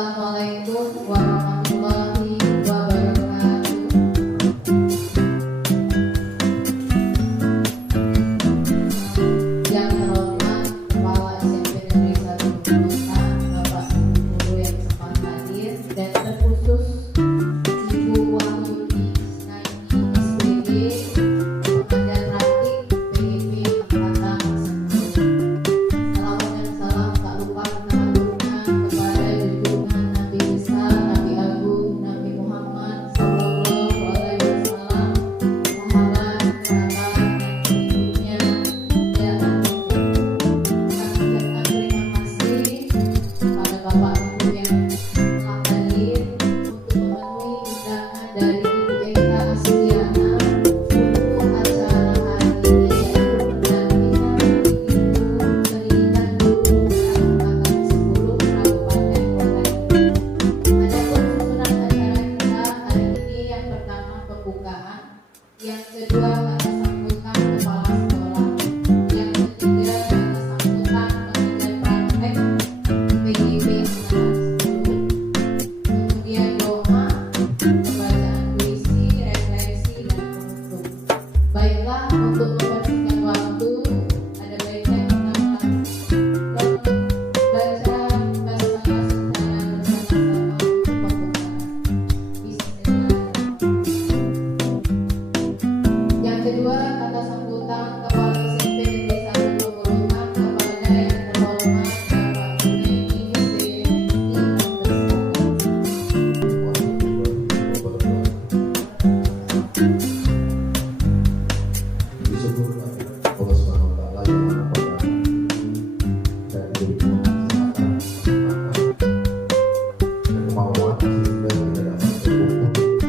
Assalamualaikum warahmatullahi wabarakatuh. Yang terhormat Kepala SMP Negeri 1 Pegunungan, Bapak Ibu Guru yang sempat hadir, dan terkhusus Ibu Wahyudi Isnaini SPG, Pengajar Praktik PGP Angkatan 10. Salam dan salam tak lupa kita haturkan kepada junjungan Nabi besar, Nabi Agung, Nabi Muhammad Sallallahu Alaihi Wasallam, sahabat, kerabat, dan pengikutnya, ya amin. Kami ucapkan terima kasih kepada Bapak Ibu yang telah hadir untuk memenuhi undangan dari Ibu Eka Asliana untuk acara hari ini, yaitu pendampingan Ibu Pendidikan Guru Angkatan 10 Kabupaten Kota. Adapun susunan acara kita hari ini, yang pertama pembukaan, yang kedua kata sambutan kepala sekolah, yang ketiga kata sambutan pengajar praktek PGP Angkatan 10, kemudian doa, pembacaan puisi, refleksi, dan penutup. Baiklah, untuk mempersingkat waktu, ada baiknya kita membaca basmalah secara bersama-sama pembukaan. Bismillah. Yang kedua, kata sambutan Kepala SMP Negeri 1 Pegunungan kepada yang terhormat Bapak Junaidi SDMI Besar. Bersyukur kepada Allah Subhanahu wa Ta'ala yang Maha Pengasih dan diberikan kesehatan, dan kemauan sehingga kita dapat berkumpul kita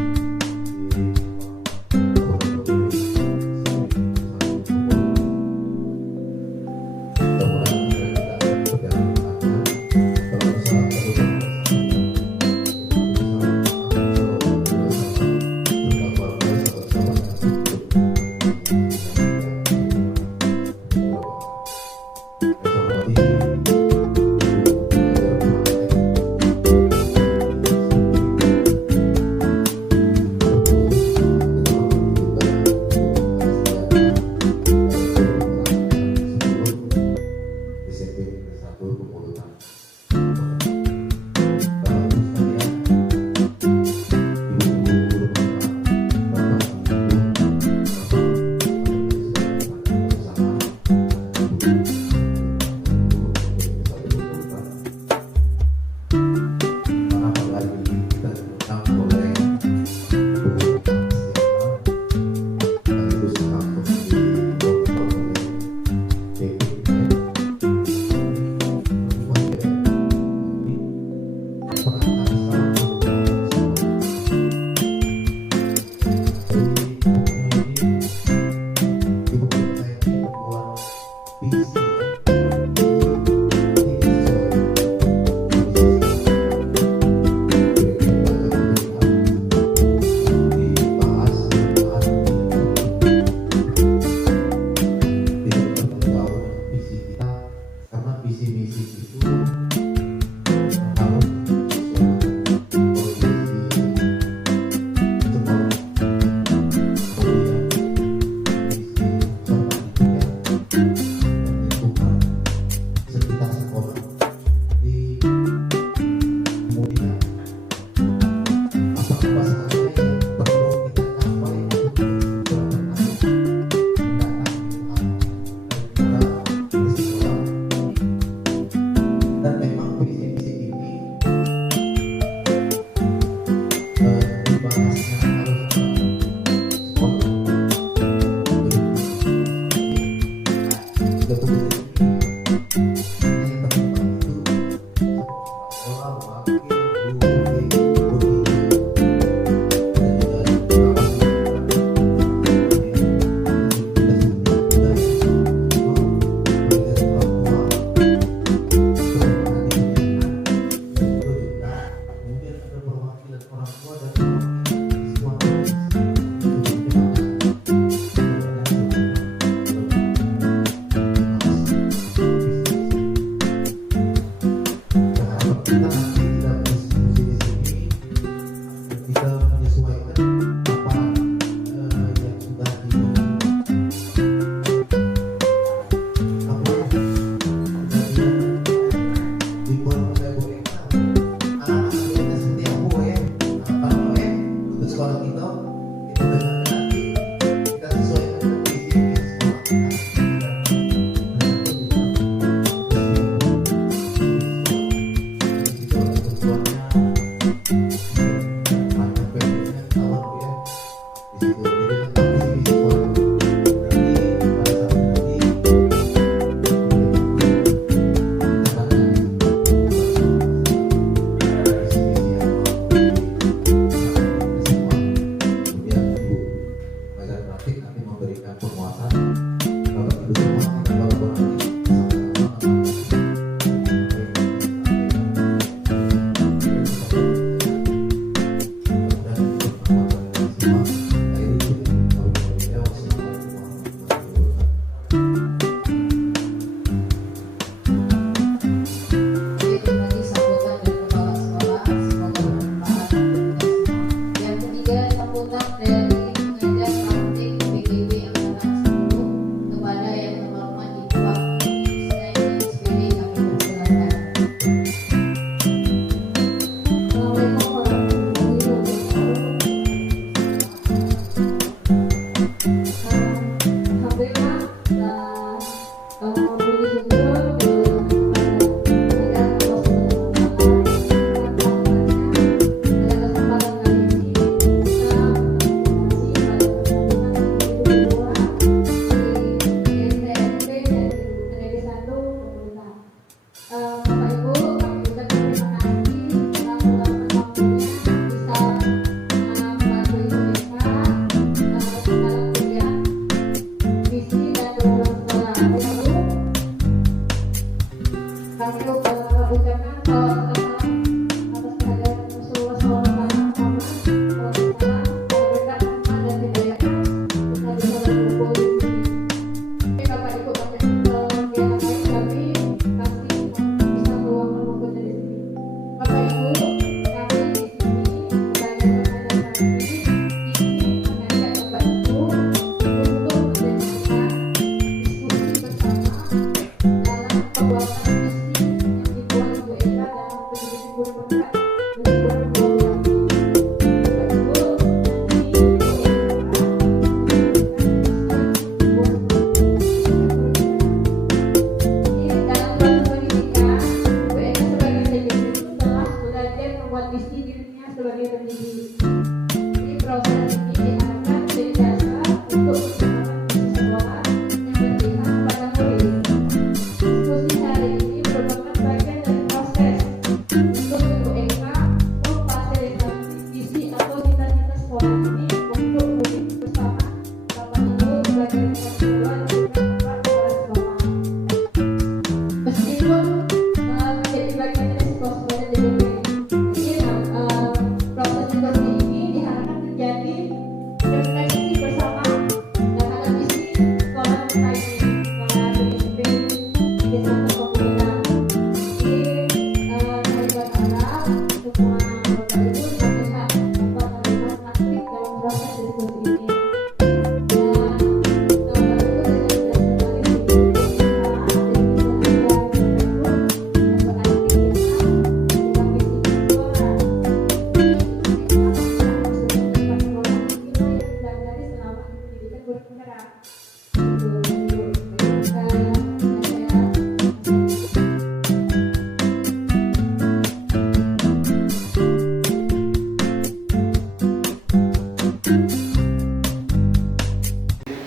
nanti tidak bisa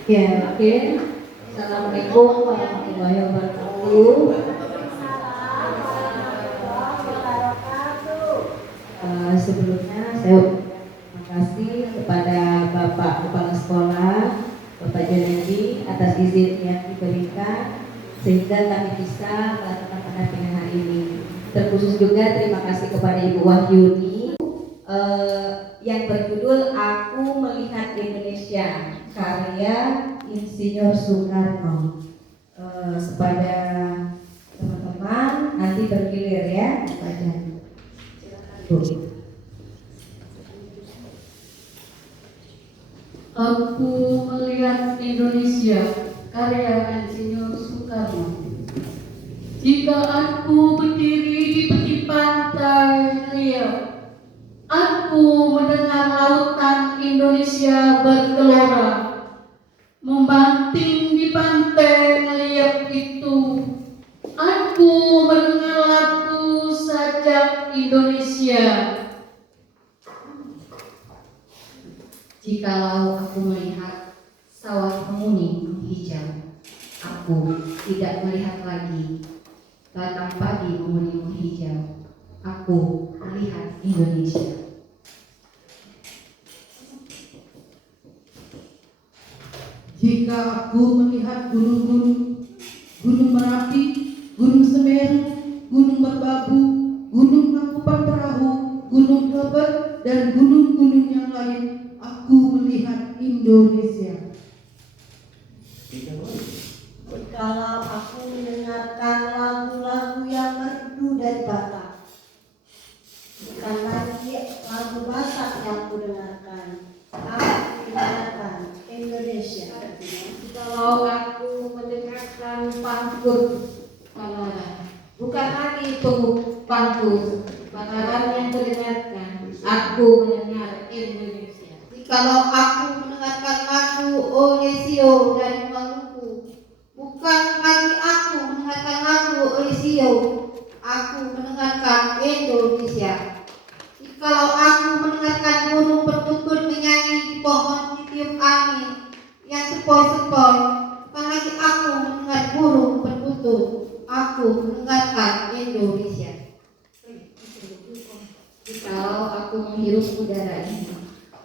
Ya, oke. Assalamualaikum warahmatullahi wabarakatuh. Sebelumnya saya terima kasih kepada Bapak Kepala Sekolah, Bapak Janedi atas izin yang diberikan sehingga kami bisa melakukan pendampingan hari ini. Terkhusus juga terima kasih kepada Ibu Wahyuni yang berjudul Aku Melihat Indonesia, karya Insinyur Soekarno. Kepada teman-teman nanti bergilir ya baca. Aku melihat Indonesia, karya Insinyur Soekarno. Jika aku berdiri di tepi pantai Riau, aku mendengar lautan Indonesia bergelora, membanting di pantai Riau itu. Aku mendengar lagu sajak Indonesia. Jikalau aku melihat sawah menguning menghijau, aku tidak melihat lagi ladang padi menguning menghijau. Aku melihat Indonesia. Jika aku melihat gunung-gunung, Gunung Merapi, Gunung Semeru, Gunung Merbabu, Gunung Tangkuban Perahu, Gunung Kelebet, dan gunung-gunung yang lain, aku melihat Indonesia. Kalau aku mendengarkan lagu-lagu yang merdu dari Batak, bukan lagi lagu Batak yang aku dengarkan, aku mendengarkan Indonesia. Kalau aku mendengarkan pantun Panaran, bukan lagi pantun Panaran yang mendengarkan, aku mendengar Indonesia. Kalau aku mendengarkan lagu Olesio dari Maluku, bukan lagi aku mendengarkan lagu Olesio, aku mendengarkan Indonesia. Kalau aku mendengarkan burung bertutur menyanyi di pohon ditiup angin yang sepoi-sepoi, bukan lagi aku mendengar burung bertutur, aku mendengarkan Indonesia. Kalau aku menghirup udara ini,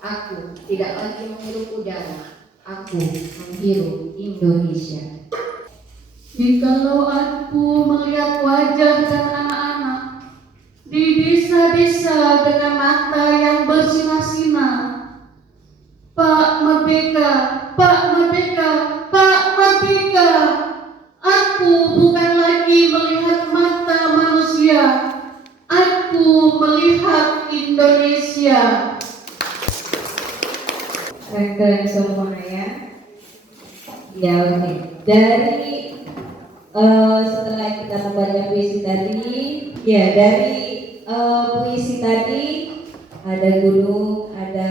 aku tidak lagi menghirup udara, aku menghirup Indonesia. Jikalau aku melihat wajah dan anak-anak di desa-desa dengan mata yang bersinar-sinar, Pak Merdeka, Pak Merdeka, Pak Merdeka, aku bukan lagi melihat mata manusia, aku melihat melihat Indonesia. Keren-keren semua ya. Ya oke. Dari setelah kita membaca puisi tadi, ya dari puisi tadi ada gunung, ada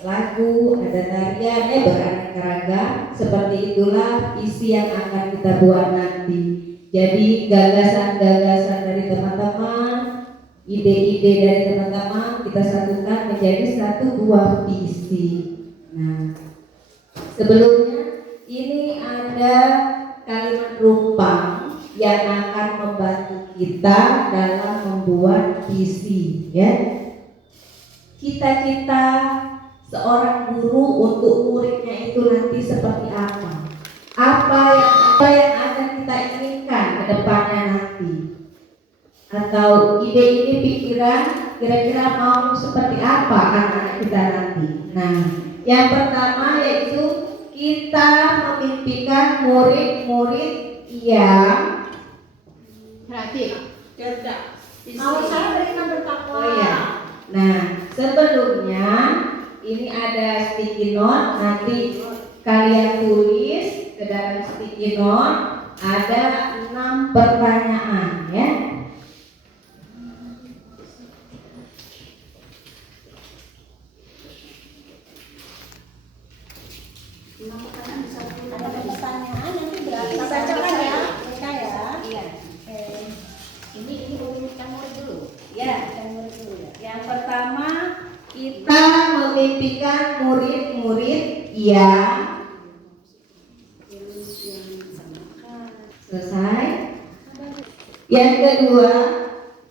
lagu, ada tarian, beraneka ragam. Seperti itulah isi yang akan kita buat nanti. Jadi gagasan-gagasan dari teman-teman, ide-ide dari teman-teman kita satukan menjadi satu buah visi. Nah, sebelumnya ini ada kalimat rumpang yang akan membantu kita dalam membuat visi, ya. Cita-cita seorang guru untuk muridnya itu nanti seperti apa? Apa yang akan kita inginkan ke depannya nanti? Atau ide-ide pikiran kira-kira mau seperti apa anak-anak kita nanti? Nah, yang pertama yaitu kita memimpikan murid-murid yang Kreatif. Cerdas. Kalau saya berikan bertakwa. oh ya. Nah, sebelumnya ini ada sticky note, nanti kalian tulis ke dalam sticky note ada 6 pertanyaan, ya. Ada pertanyaan nanti berarti bacakan ya. Mereka ya. Iya. Ini merumuskan murid dulu. Ya. Murid dulu ya. Yang pertama, kita memimpikan murid-murid yang selesai. Yang kedua,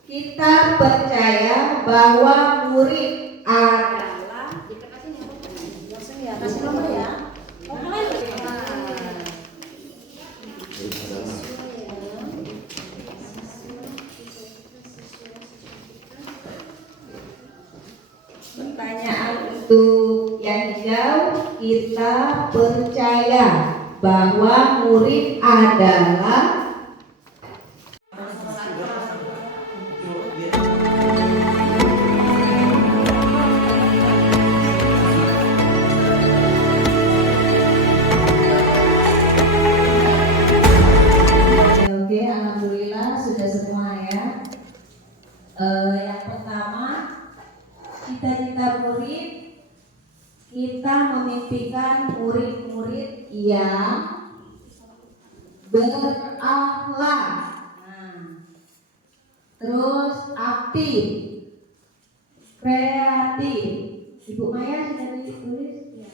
kita percaya bahwa murid adalah Langsung ya, kasih nomor ya. Oh, kalian pertanyaan untuk yang hijau, kita percaya bahwa murid adalah oke, alhamdulillah sudah semua ya. Yang pertama, cita-cita murid, kita memimpikan murid-murid yang berakhlak, terus aktif, kreatif. Ibu Maya sudah ditulis ya.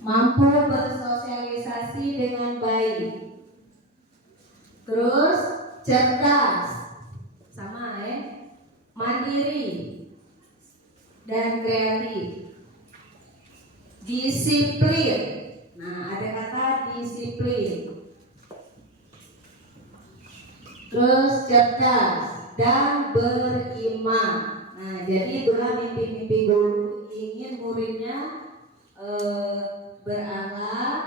Mampu bersosialisasi dengan baik, terus cerdas, sama ya, mandiri dan kreatif, disiplin. Nah, ada kata disiplin, terus cerdas dan beriman. Nah, jadi itulah mimpi-mimpi guru, ingin muridnya berakhlak,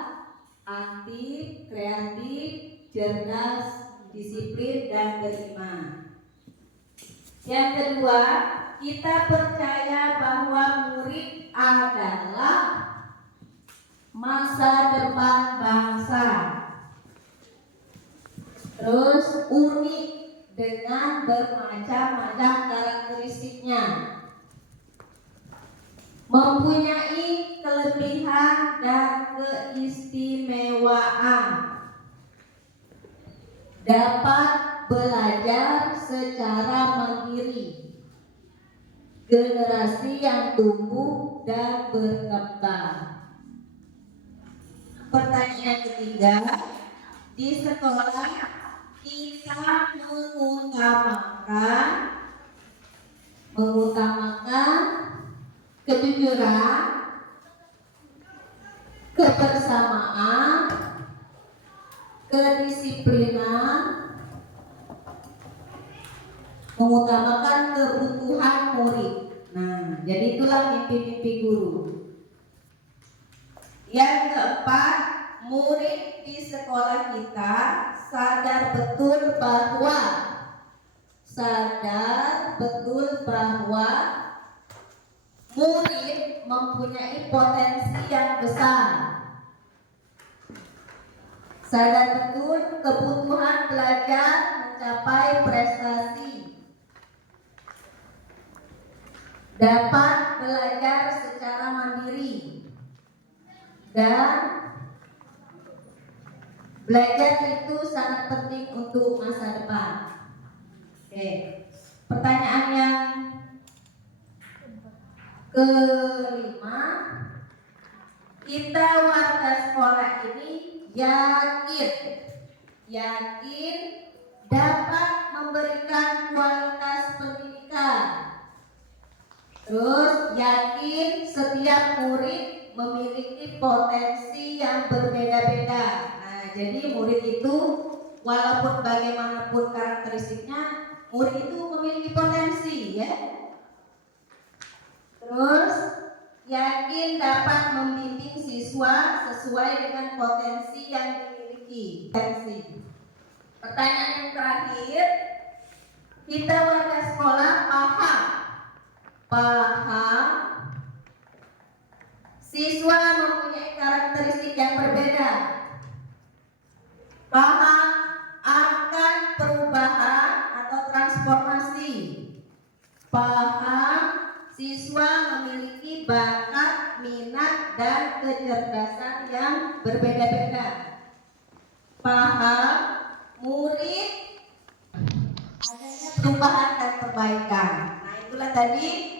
aktif, kreatif, cerdas, disiplin dan beriman. Yang kedua, kita percaya bahwa murid adalah masa depan bangsa. Terus unik dengan bermacam-macam karakteristiknya, mempunyai kelebihan dan keistimewaan, dapat belajar secara mandiri, generasi yang tumbuh dan berkembang. Pertanyaan ketiga, di sekolah kita mengutamakan kejujuran, kebersamaan, kedisiplinan, mengutamakan kebutuhan murid. Nah, jadi itulah mimpi-mimpi guru. Yang keempat, murid di sekolah kita sadar betul bahwa sadar betul bahwa murid mempunyai potensi yang besar. Sadar betul kebutuhan belajar mencapai prestasi. Dapat belajar secara mandiri. Dan belajar itu sangat penting untuk masa depan. Oke. Pertanyaan yang kelima, kita warga sekolah ini yakin dapat memberikan kualitas pendidikan. Terus yakin setiap murid memiliki potensi yang berbeda-beda. Nah, jadi murid itu walaupun bagaimanapun karakteristiknya, murid itu memiliki potensi, ya. Terus yakin dapat membimbing siswa sesuai dengan potensi yang dimiliki. Pertanyaan yang terakhir, kita warga sekolah paham siswa mempunyai karakteristik yang berbeda. Paham akan perubahan atau transformasi. Paham siswa memiliki bakat, minat, dan kecerdasan yang berbeda-beda. Paham murid adanya perubahan dan perbaikan. Nah, itulah tadi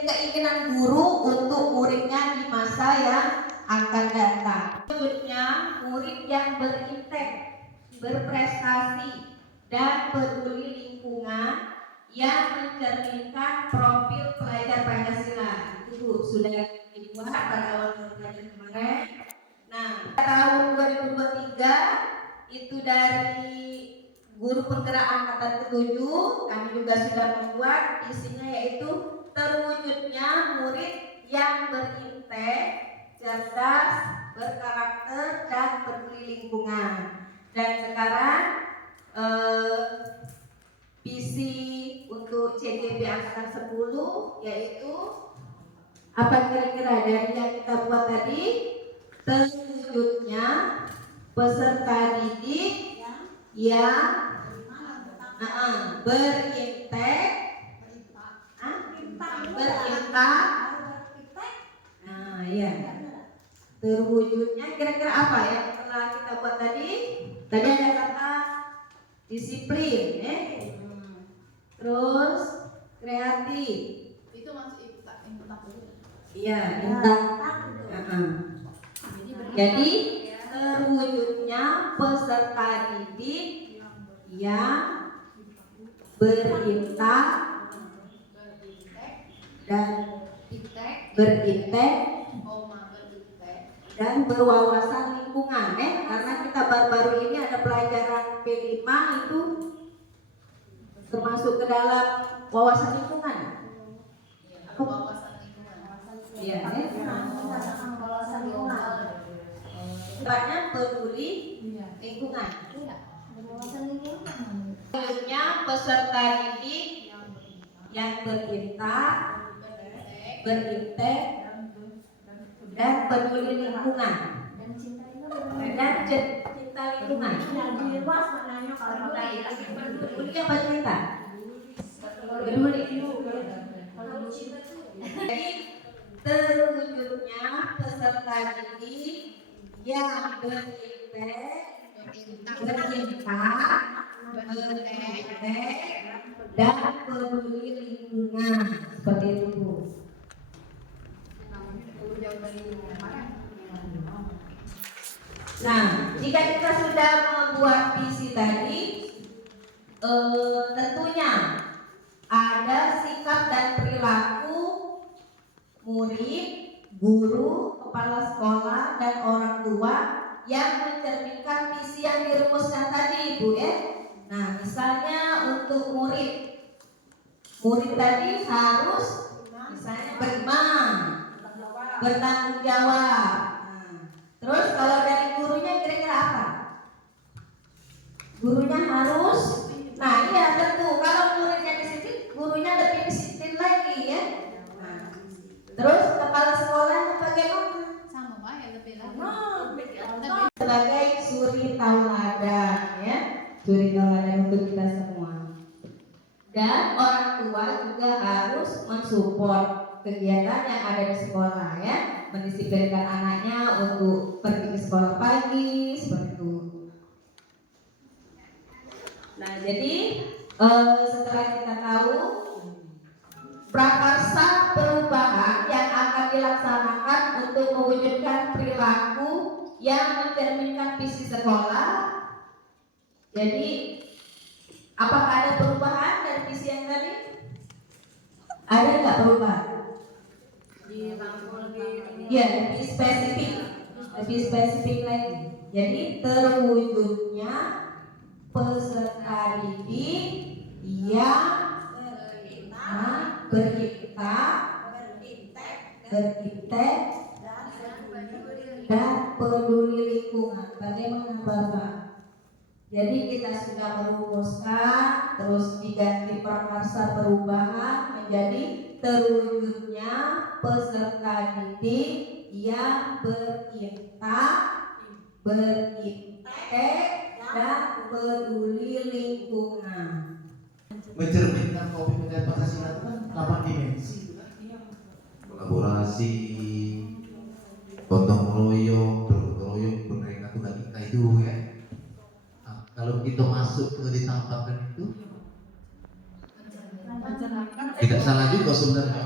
keinginan guru untuk muridnya di masa yang akan datang. Selanjutnya, murid yang berintek, berprestasi, dan peduli lingkungan yang mencerminkan profil pelajar Pancasila. Itu sudah dibuat pada awal pelajaran kemarin. Nah, tahun 2023 itu dari guru penggerak angkatan ke-7 kami juga sudah membuat, isinya yaitu terwujudnya murid yang berintek, cerdas, berkarakter, dan peduli lingkungan. Dan sekarang visi untuk CGP angkatan 10 yaitu apa kira-kira dari yang kita buat tadi? Terwujudnya peserta didik yang berintek, nah ya, terwujudnya kira-kira apa ya setelah kita buat tadi? Tadi ada kata disiplin, terus kreatif. Itu masuk input apa? Iya, input. Jadi terwujudnya peserta didik yang berintek dan berwawasan lingkungan, karena kita baru-baru ini ada pelajaran P5 itu termasuk ke dalam wawasan lingkungan. Iya, wawasan lingkungan. Banyak peduli lingkungan. Selanjutnya peserta didik yang berintek dan peduli lingkungan dan cinta lingkungan. Peduli apa cinta? Peduli. Jadi terwujudnya peserta didik yang berintek, dan peduli lingkungan, seperti itu. Nah, jika kita sudah membuat visi tadi, tentunya ada sikap dan perilaku murid, guru, kepala sekolah, dan orang tua yang mencerminkan visi yang dirumuskan tadi, Ibu, ya. Nah, misalnya untuk murid tadi harus misalnya beriman, bertanggung jawab. Nah, Terus kalau dari gurunya kira-kira apa? Gurunya harus, nah iya tentu kalau muridnya disiplin, gurunya lebih disiplin lagi ya. Nah, terus kepala sekolahnya bagaimana? Sama Pak, ya lebih Sebagai suri tauladan ya, suri tauladan untuk kita semua. Dan orang tua juga harus mensupport kegiatan yang ada di sekolah ya, mendisiplinkan anaknya untuk pergi ke sekolah pagi seperti itu. Nah jadi setelah kita tahu prakarsa perubahan yang akan dilaksanakan untuk mewujudkan perilaku yang mencerminkan visi sekolah. Jadi apakah ada perubahan dari visi yang tadi? Ada nggak perubahan? Ya, lebih spesifik lagi. Jadi terwujudnya peserta didik yang berarsitek dan peduli lingkungan. Bagaimana Bapak? Jadi kita sudah merumuskan, terus diganti prakarsa perubahan menjadi terwujudnya peserta didik yang berintek dan peduli lingkungan. Mencerminkan kopi budaya Pancasila itu kan 8 dimensi, kolaborasi, gotong royong, bermereka tunggal ika itu ya. Nah, kalau kita masuk ke ditambahkan itu tidak salah juga sebenarnya.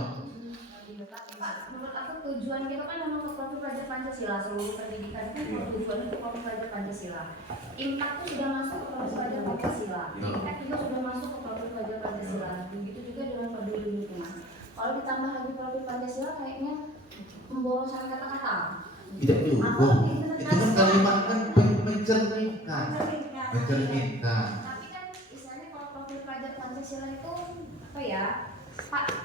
Menurut aku tujuan kita kan memang untuk pelajar Pancasila, seluruh pendidikan itu tujuan untuk pelajar Pancasila. Impact itu sudah masuk ke pelajar Pancasila. Impact juga sudah masuk ke pelajar Pancasila. Begitu juga dengan peduli lingkungan. Kalau ditambah lagi pelajar Pancasila kayaknya pemborosan kata-kata. Tidak juga. Itu kan kalimat kan mencerminkan. Tapi kan istilahnya kalau profil pelajar Pancasila itu apa ya?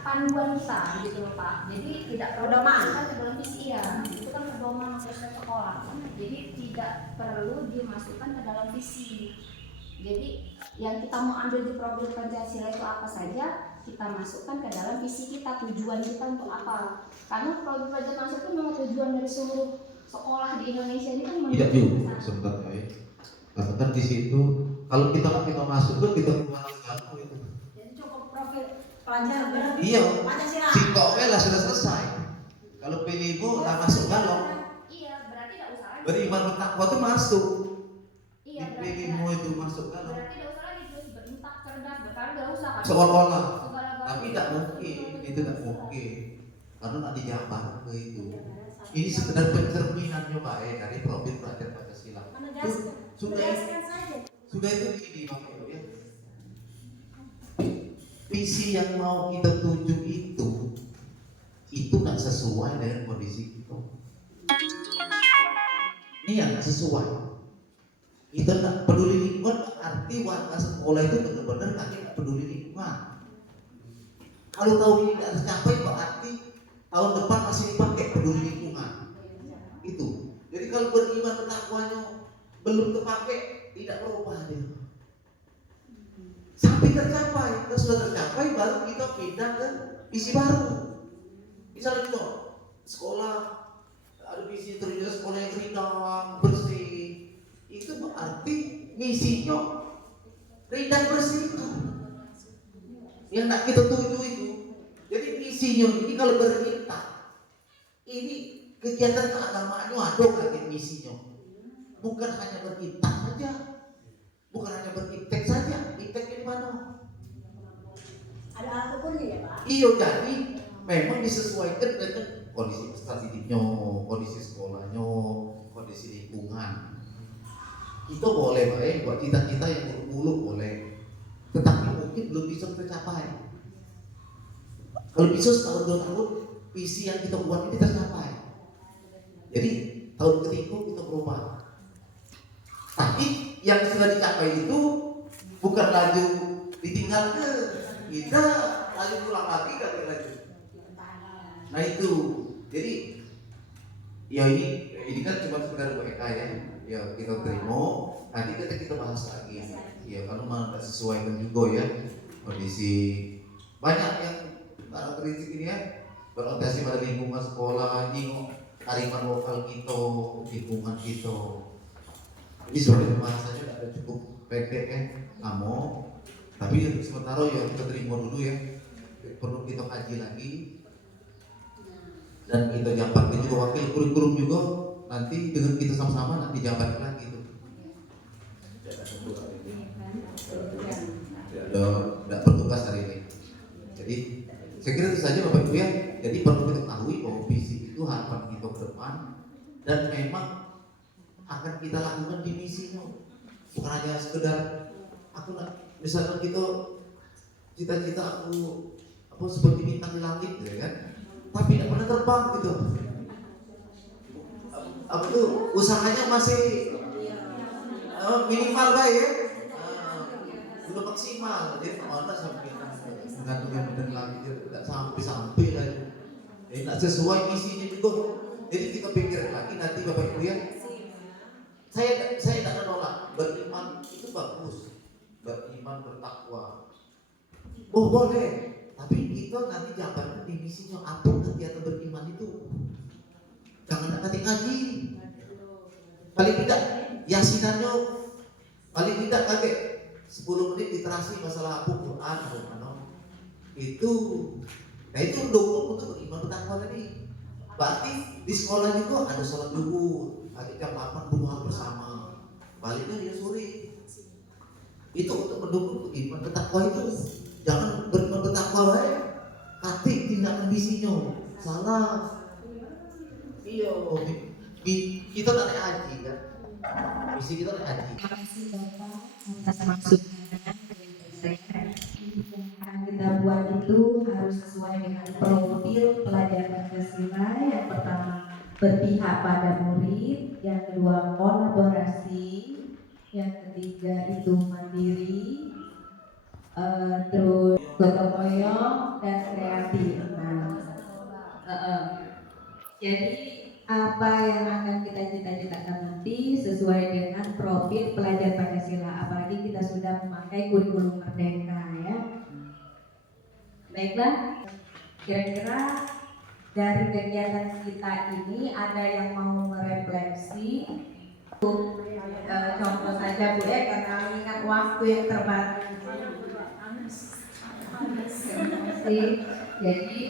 Panduan kita gitu loh Pak. Jadi tidak perlu dimasukkan ke dalam visi ya. Itu kan pedoman proses sekolah. Jadi tidak perlu dimasukkan ke dalam visi. Jadi yang kita mau ambil di profil Pancasila itu apa saja kita masukkan ke dalam visi kita, tujuan kita untuk apa. Karena profil pelajar Pancasila itu memang tujuan dari seluruh sekolah di Indonesia ini kan Tidak juga sebenarnya ya. Karena kan di situ kalau kita masuk tuh kita keluar itu. Jadi cukup profil pelajar Iya. Pancasila. Si kowe lah sudah selesai. Kalau pilihmu lah masuk galon. Iya, berarti tidak usah lagi. Beriman bertakwa tuh masuk. Iya, berarti Pilihmu itu masuk galon. berarti tidak usah lagi terus berintak cerdas, berkarya tidak usah kan. Seolah-olah. Segala-galanya. Tapi tidak mungkin. Itu tidak mungkin. Karena nak dijabar ke itu. Ini sekedar pencerminannya baik dari profil pelajar Pancasila. Sudah itu gini Bapak Ibu ya. Visi yang mau kita tuju itu nggak sesuai dengan kondisi kita. Ini yang nggak sesuai. Kita nggak peduli lingkungan, arti warga sekolah itu benar-benar nggak peduli lingkungan. Kalau tahun ini tidak tercapai, berarti tahun depan masih dipakai peduli lingkungan. Itu. Jadi kalau beriman bertakwanya belum terpakai, tidak berubah dia. Sampai tercapai, kalau sudah tercapai baru kita pindah ke visi baru. Misalnya itu sekolah ada visi terjadi sekolah yang rindang bersih, itu berarti misinya rindang bersih itu yang nak kita tuju itu. Jadi misinya ini kalau berintak, ini kegiatan keagamaannya ada lagi misinya, bukan hanya berintak saja. Bukan hanya berintek saja, intek di mana? Ada alat ukurnya ya Pak? Iya, jadi memang disesuaikan dengan kondisi peserta didiknya, kondisi sekolahnya, kondisi lingkungan. Itu boleh baik buat cita-cita yang muluk boleh, tetapi mungkin belum bisa tercapai. Kalau bisa setahun 2 tahun visi yang kita buat ini tercapai. Jadi tahun ketiga kita berubah. Tapi yang sudah dicapai itu bukan laju ditinggal ke kita laju pulang lagi lagi. Nah itu, jadi ya ini ini kan cuma sekedar WK ya. Ya kita terima, nanti kita bahas lagi. Ya kalau mana tidak sesuai dengan juga ya kondisi banyak yang karakteristik ini ya berorientasi pada lingkungan sekolah, kearifan lokal kita, lingkungan kita. Jadi sebenarnya bahasanya tidak ada cukup pendek ya, kamu. Tapi sementara ya kita terima dulu ya, perlu kita kaji lagi dan kita jabarkan juga wakil kurikulum juga nanti dengan kita sama-sama nanti jabarkan lagi itu. Tidak bertugas hari ini. Jadi saya kira itu saja Bapak Ibu ya. Jadi perlu kita ketahui bahwa visi itu harapan kita ke depan dan memang akan kita lakukan di misinya. Bukan hanya sekedar aku misalnya kita cita-cita aku seperti bintang di langit gitu kan. Tapi tidak pernah terbang gitu. Apa tuh usahanya masih minimal baik ya. Belum maksimal, jadi mana sampai menggantungkan bintang langit tidak sampai lagi. Jadi tidak sesuai misinya juga. Jadi kita pikir lagi nanti Bapak Ibu ya. Saya tidak menolak beriman itu bagus, beriman bertakwa. Oh boleh, tapi kita nanti jabarkan di misinya apa kegiatan beriman itu. Jangan nanti ngaji. Paling tidak yasinannya paling tidak kaget 10 menit literasi masalah apa Quran atau mana itu. Nah itu dukung untuk beriman bertakwa tadi. Berarti di sekolah juga ada sholat zuhur, ada jam 8 doa bersama. Baliknya dia sore. Itu untuk mendukung beriman bertakwa itu. Jangan beriman bertakwa ya. Katik tindakan misinya salah. Iya, kita tak ada haji kan. Misi kita tak haji. Terima kasih Bapak atas masukannya. Yang akan kita buat itu harus sesuai dengan profil pelajar Pancasila. Yang pertama berpihak pada murid, yang kedua kolaborasi, yang ketiga itu mandiri, terus gotong royong dan kreatif. Jadi apa yang akan kita cita-citakan nanti sesuai dengan profil pelajar Pancasila, apalagi kita sudah memakai kurikulum merdeka ya. Baiklah, kira-kira dari kegiatan kita ini ada yang mau merefleksi? Contoh saja Bu ya, karena mengingat waktu yang terbatas. Terima kasih. Jadi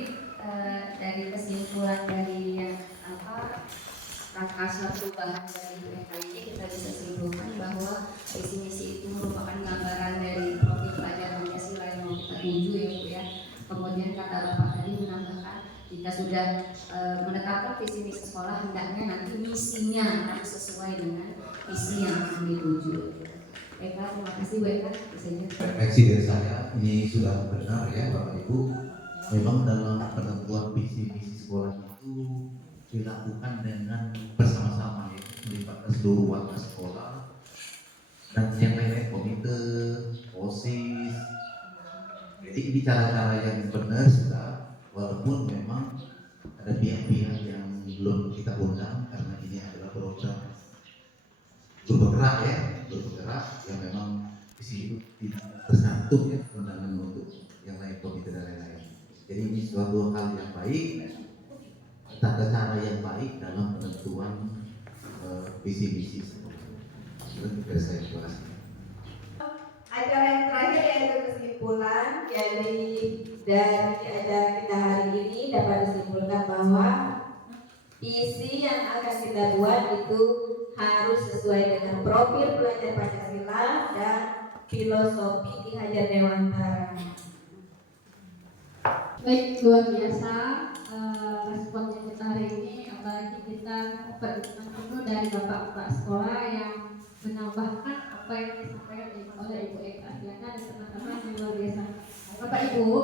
dari kesimpulan dari yang rangkaian perubahan dari mereka ini kita bisa simpulkan bahwa visi misi itu merupakan gambaran dari profil pelajar Pancasila yang mau kita tuju ya Bu ya. Kemudian kata Bapak tadi menambahkan jika sudah menetapkan visi misi sekolah hendaknya nanti misinya harus sesuai dengan visi yang akan dituju. Baiklah, terima kasih Bu Eka. Refleksi dari saya ini sudah benar ya Bapak Ibu. Memang dalam penentuan visi misi sekolah itu dilakukan dengan bersama-sama ya, melibatkan seluruh warga sekolah dan yang lainnya komite, OSIS. Jadi ini cara-cara yang benar sudah, walaupun memang ada pihak-pihak yang belum kita undang karena ini adalah program bergerak ya, bergerak yang memang di situ tidak tersantum ya undangan untuk yang lain komite dan lain-lain. Jadi ini suatu hal yang baik, tata cara yang baik dalam penentuan visi misi. Terima kasih. Acara yang terakhir yaitu kesimpulan. Jadi dari acara kita hari ini dapat disimpulkan bahwa visi yang akan kita buat itu harus sesuai dengan profil pelajar Pancasila dan filosofi Ki Hajar Dewantara. Baik, luar biasa responnya kita hari ini, apalagi kita berkenan penuh dari bapak-bapak sekolah yang menambahkan apa yang disampaikan oleh Ibu Eka Afiana dan teman-teman yang luar biasa. Bapak Ibu,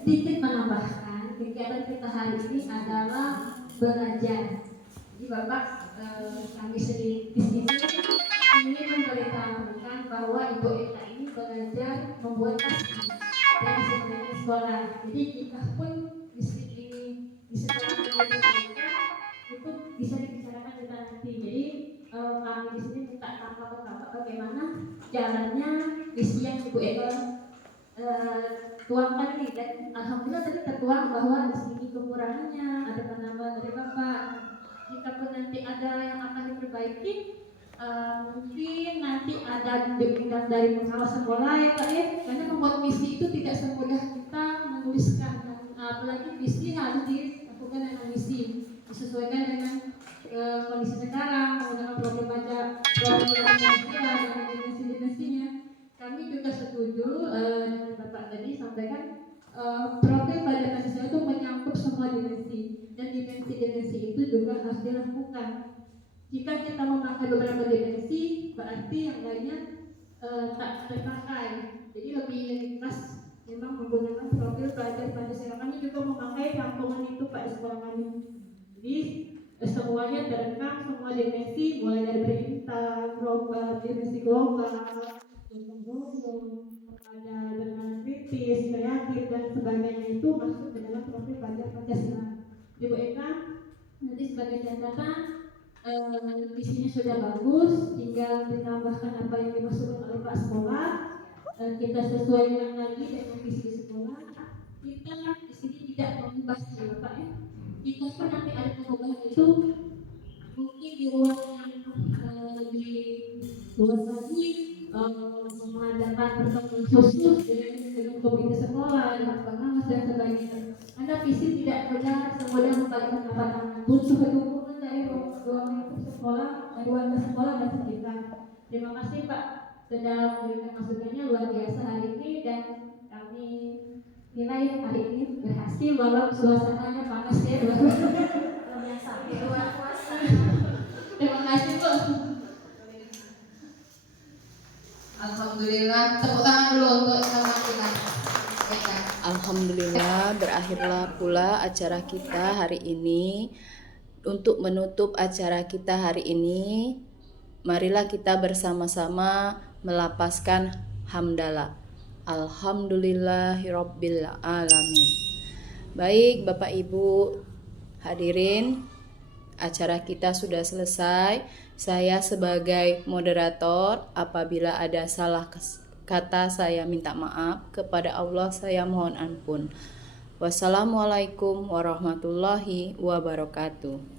sedikit menambahkan kegiatan kita hari ini adalah belajar. Jadi Bapak kami di sini ingin memberitahukan bahwa Ibu Eka ini belajar membuat nasi dan sebenarnya sekolah. Jadi kita pun di sekolah itu bisa dibicarakan kami di sini minta tangkap bagaimana jalannya visi yang Ibu Eka tuangkan ini, dan alhamdulillah tadi tertuang bahwa di sini kekurangannya ada penambahan dari Bapak. Jika pun nanti ada yang akan diperbaiki, mungkin nanti ada diundang dari pengawas sekolah ya Pak ya, karena membuat misi itu tidak semudah kita menuliskan, apalagi misi harus dilakukan dengan misi disesuaikan dengan kondisi sekarang, menggunakan program baca, program dan dimensi-dimensinya. Kami juga setuju dengan Bapak tadi sampaikan profil pada Pancasila itu menyangkut semua dimensi, dan dimensi-dimensi itu juga harus dilakukan. Jika kita memakai beberapa dimensi, berarti yang lainnya tak terpakai. Jadi lebih ringkas memang menggunakan profil pelajar Pancasila. Kami juga memakai rangkuman itu Pak di sekolah kami. Jadi semuanya terekam, semua dimensi, mulai dari perintah, global, dimensi global, gotong royong, ada dengan kritis, kreatif dan sebagainya itu masuk ke dalam profil pelajar Pancasila. Ibu Eka nanti sebagai catatan, visinya sudah bagus, tinggal ditambahkan apa yang dimaksudkan oleh Pak Sekolah. Kita sesuaikan lagi dengan visi sekolah. Kita di sini tidak mengubah Bapak ya. Jika pun nanti ada perubahan itu, mungkin di ruang yang lebih luas lagi, mengadakan pertemuan khusus dengan komite sekolah, dengan pengawas dan sebagainya. Karena visi tidak mudah semudah membalikkan telapak tangan, butuh dukungan dari ruang sekolah, warga sekolah dan sekitar. Terima kasih Pak sudah memberikan masukannya luar biasa hari ini, dan kami nilai hari ini berhasil walau suasananya panas ya luar biasa di luar puasa. Terima kasih Bu. Alhamdulillah, tepuk tangan dulu untuk sama kita. Alhamdulillah, berakhirlah pula acara kita hari ini. Untuk menutup acara kita hari ini, marilah kita bersama-sama melapaskan hamdalah. Alhamdulillahirabbil alamin. Baik Bapak Ibu hadirin, acara kita sudah selesai. Saya sebagai moderator, apabila ada salah kata saya minta maaf, kepada Allah saya mohon ampun. Wassalamualaikum warahmatullahi wabarakatuh.